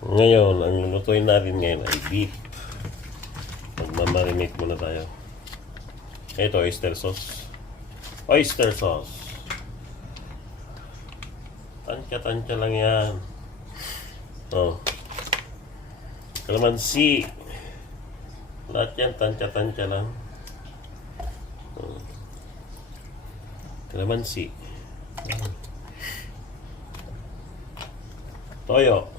Ngayon, ang lulutuin natin ngayon ay beef. Magmamarinate muna tayo. Ito, oyster sauce. Oyster sauce. Tansya-tansya lang yan. Oh. Kalamansi. Lahat yan, tansya-tansya lang. Oh. Kalamansi. Toyo.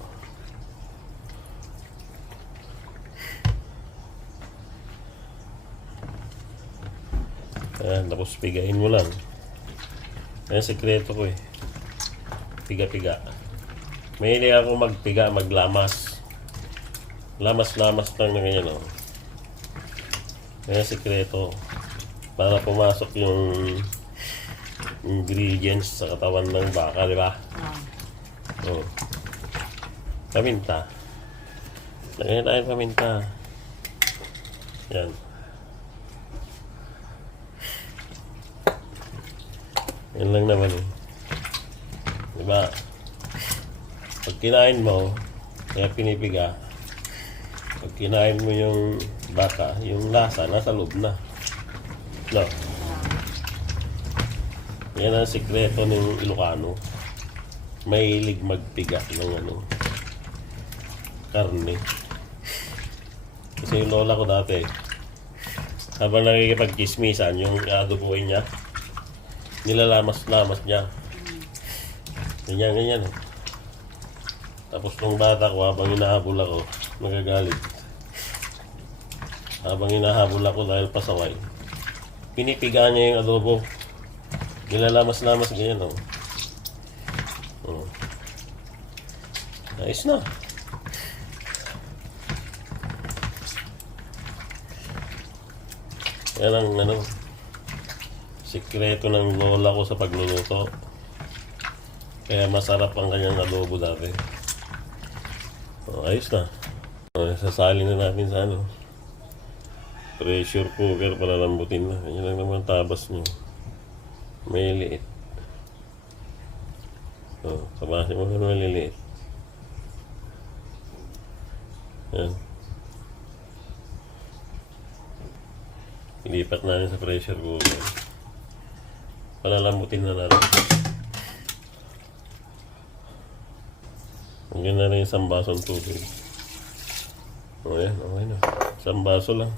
Ayan, tapos pigain mo lang. Ayan, sekreto ko eh. Piga-piga. Mahilig ako magpiga, maglamas. Lamas-lamas lang na ganyan, oh. Ayan, sekreto. Para pumasok yung ingredients sa katawan ng baka, di ba? Oh. Paminta. Lagyan tayo paminta. Yan. Yan lang naman eh. Diba? Pag kinain mo, kaya pinipiga, pag kinain mo yung baka, yung lasa, nasa loob na. No? Yan ang sikreto ng Ilocano. Mahilig magpiga ng ano, karne. Kasi yung lola ko dati, habang nakikipag-chismisan, yung adoboy niya, nilalamas-lamas niya. Ganyan eh. Tapos nung bata ko, habang hinahabol ako, nagagalit. Habang hinahabol ako dahil pasaway, pinipiga niya yung adobo. Nilalamas-lamas ganyan, oh. Oh. Ayos na. Yan ang ano, sikreto ng lola ko sa pagluluto. Kaya masarap ang kanyang adobo dati. Oh, ayos na. Oh, sasali na natin sa ano, pressure cooker para lambutin na. Yan lang naman tabas nyo. May liit. Oh, kabasin mo na maliliit. Yan. Ilipat natin sa pressure cooker. Palalambutin na natin. Hanggang na rin isang basong tubig. O yan, okay na. Isang baso lang.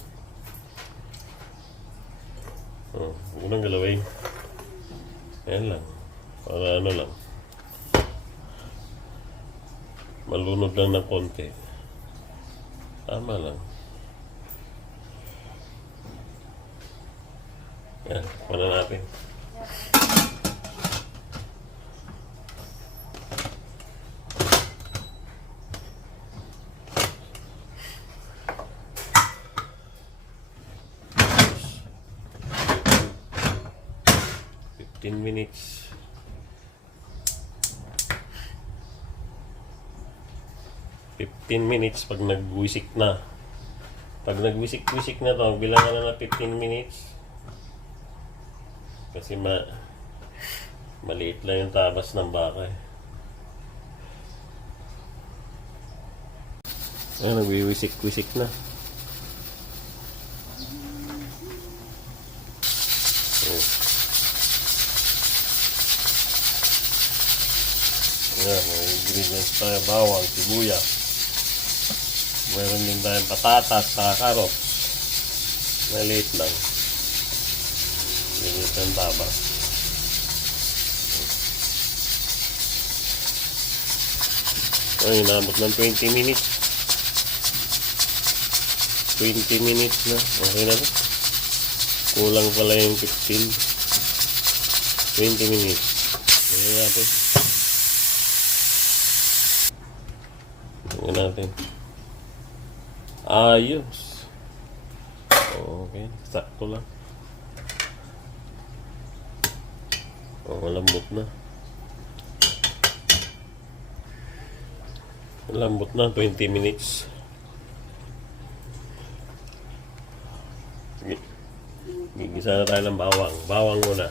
O, huwag nang galawin. Ayan lang. Para ano lang. Malunod lang ng konti. Tama lang. Yan, para natin. Minutes. 15 minutes pag nagwisik na. Pag nagwisik-wisik na to, bilangan na 15 minutes. Kasi maliit lang yung tabas ng baka eh. Ayan, nagwiwisik-wisik na. Oh. Ayan, may ingredients tayo, bawang, sibuyas. Meron din tayong patatas, saka carrots. Maliit lang. Maliit ang tabas. Ay, inabot ng 20 minutes. 20 minutes na. Okay na to. Kulang pala yung 15. 20 minutes. Ayan natin. Tingnan natin. Ayos. Okay. Sakto lang. Malambot na. Malambot na. 20 minutes. Sige. Gigisa na tayo ng bawang. Bawang muna.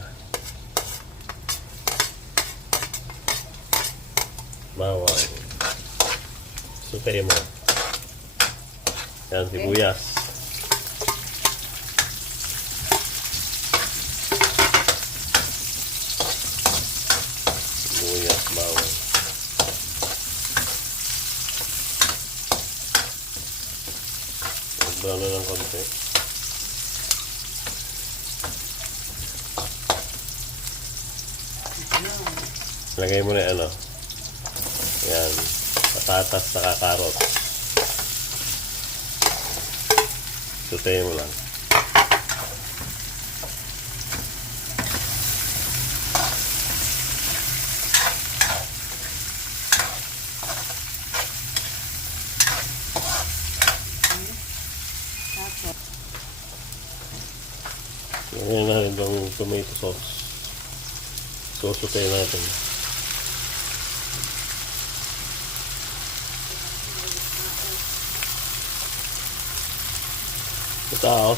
Bawang. Sutay mo. Yan, sibuyas. Sibuyas, bawang. Brown na ng konti. Lagay mo na ano. Yan. Patatas sa kakarot. Sutayin mo lang. Lagyan natin itong tomato sauce. Susutayin natin. Ito ako.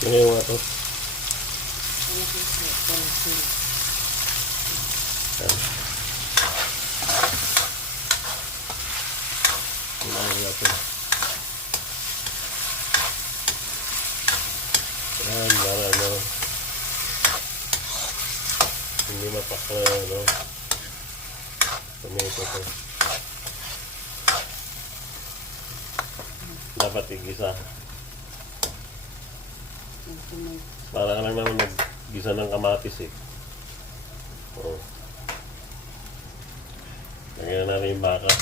Lagyan mo nga ito. Yan. Lagyan natin. Yan, para ano. Hindi mapakla ano. Tomato ko. Dapat igisa. Para ka lang naman naggisa ng kamatis eh. Oh. Lagyan na natin yung baka.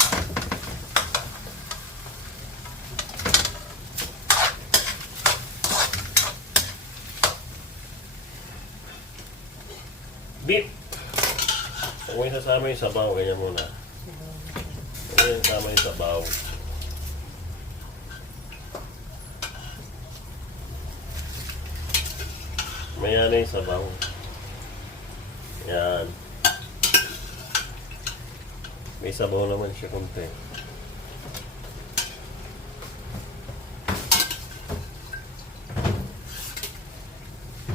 Beef! Huwag mo isasama yung sabaw, ganyan muna. Huwag mo isasama yung sabaw. Maya na yung sabaw. Yan. May sabaw naman siya kunti.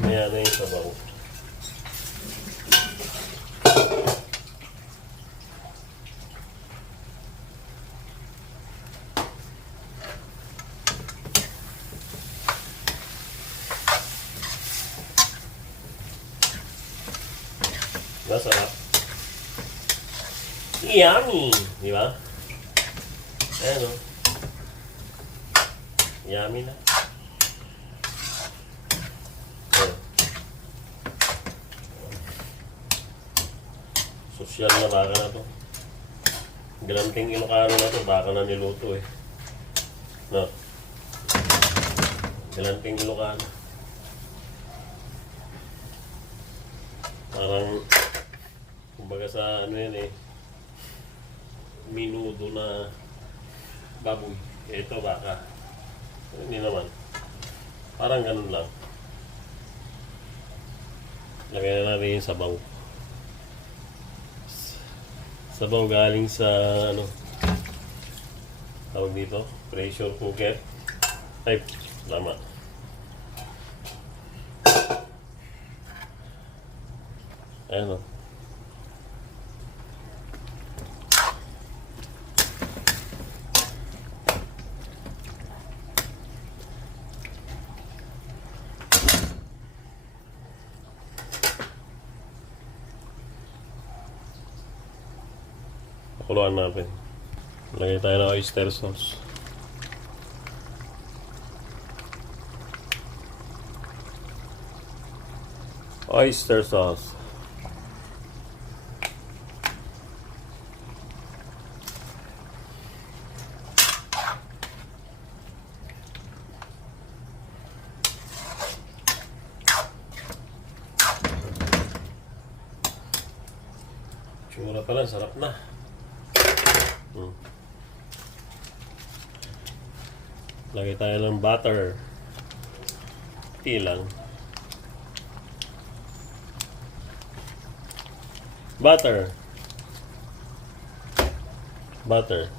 Maya na yung sabaw. Masarap. Yummy! Di ba? Ayan o. Yummy na. Ayan. Sosyal na baka na to. Galanting Ilocano na to. Baka na niluto eh. No? Galanting Ilocano. Parang kumbaga sa ano yan eh, minudo na baboy. Ito baka. Hindi naman. Parang ganun lang. Lagyan na natin yung sabaw. Sabaw galing sa ano, tawag dito, pressure cooker. Ay, tama. Ayan o. Pakuluan natin. Lagay tayo ng oyster sauce. Oyster sauce. Tsura pa lang, sarap na. Lagay tayo ng butter. Ilang. Butter. Butter.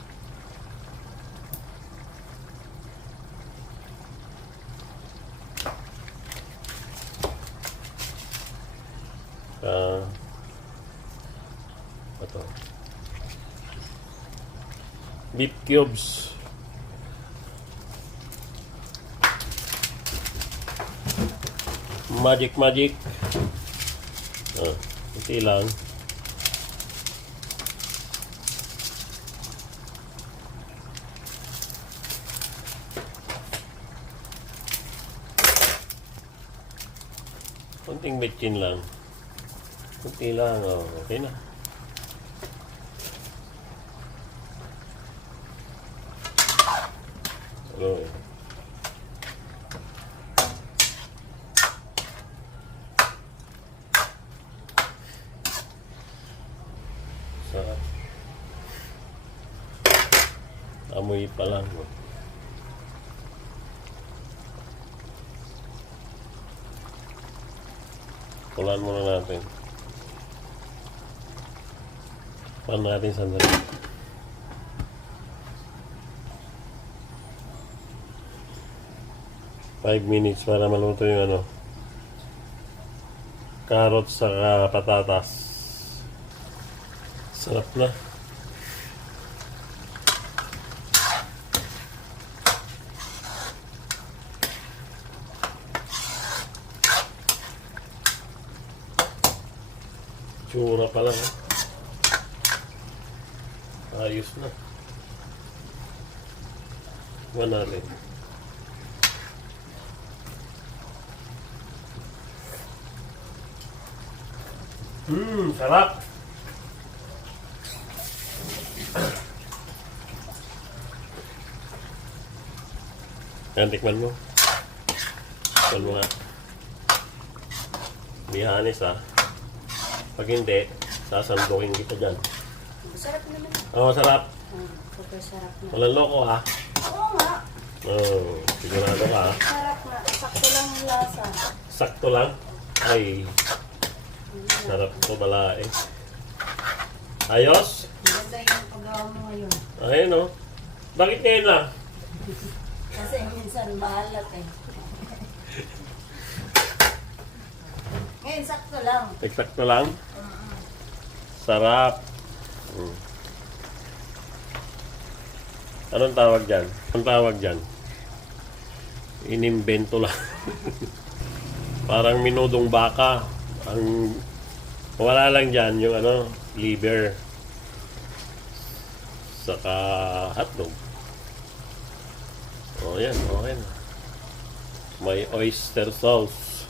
Ito. Beef cubes. Magic. Ito lang. Kunting betchin lang. Kunti lang, okay na. Okay. Sarap. Amoy pa lang. Kulaan muna natin. Pan natin sandali. Five minutes para maluto yung carrots sa patatas. Sarap na. Tsura pa lang. Ayos na. Manali. Sarap. Yan, tikman mo. Tikman mo nga. Bihanis Pag hindi, sasandukin kita dyan. Masarap naman. Oo, sarap. Super sarap na. Walang loko Oo nga. Sigurado ka Sarap na. Sakto lang yung lasa. Sakto lang. Ay, sarap to bala Ayos? Maganda yung paggawa mo ngayon. Ayun Bakit ngayon lang? Kasi minsan mahalat Ngayon sakto lang. Eksakto lang? Sarap. Anong tawag dyan? Anong tawag dyan? Inimbento lang. Parang minudong baka. Ang wala lang dyan yung liver. Saka hotdog. Yan. Okay na. May oyster sauce.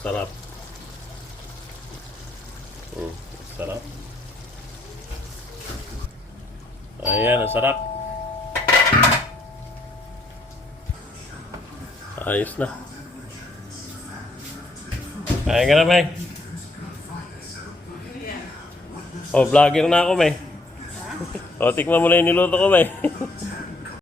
Sarap. Sarap. Ayan, ang sarap. Ayos na. Kain ka na, May. Vlogger na ako, May. Tikman mo na yung niluto ko, May.